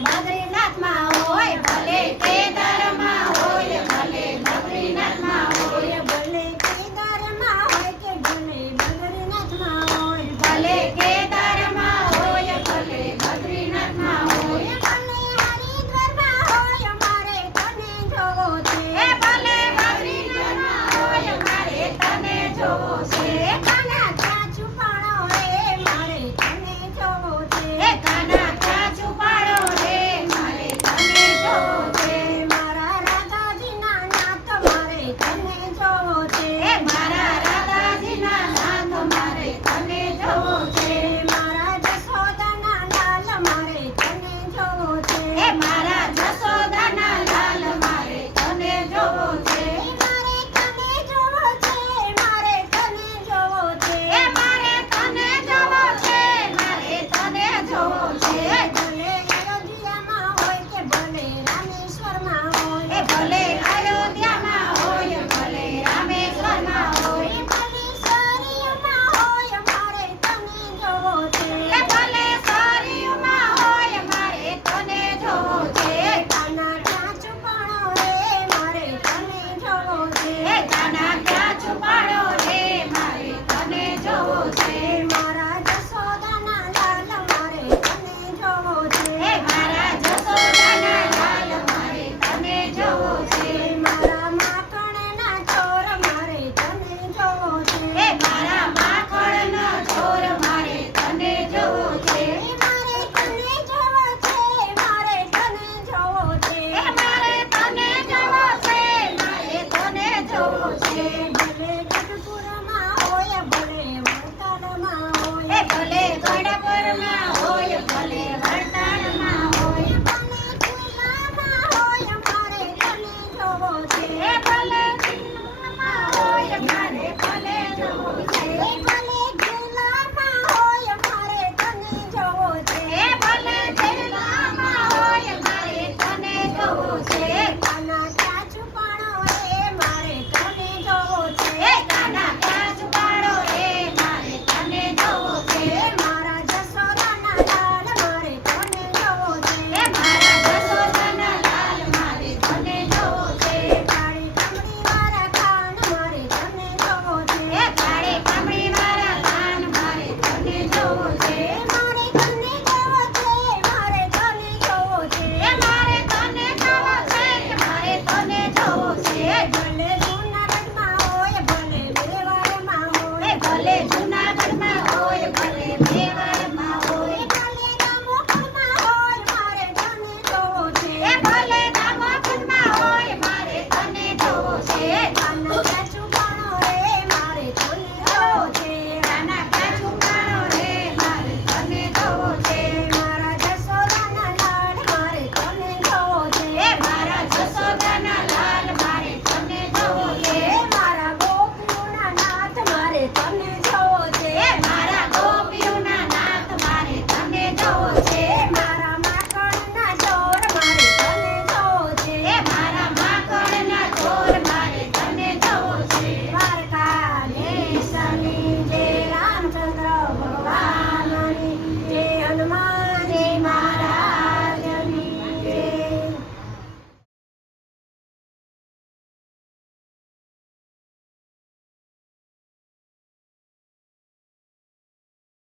madre